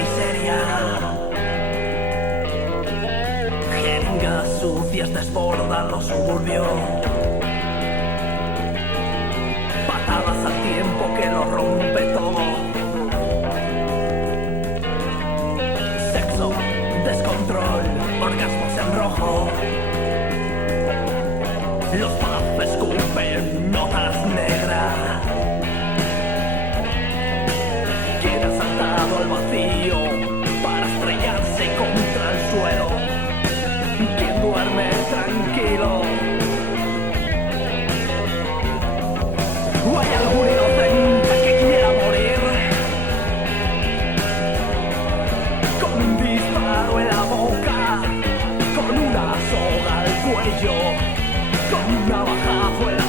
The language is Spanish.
miseria. Jeringas sucias desbordan los suburbios. Patadas al tiempo que lo rompe todo. Sexo, descontrol, orgasmos en rojo. Los pubs escupen notas negras. ¿Quién ha saltado al vacío para estrellarse contra el suelo? ¿Quién duerme tranquilo? ¿O hay algún inocente que quiera morir? Con un disparo en la boca, con una soga al cuello, con un navajazo en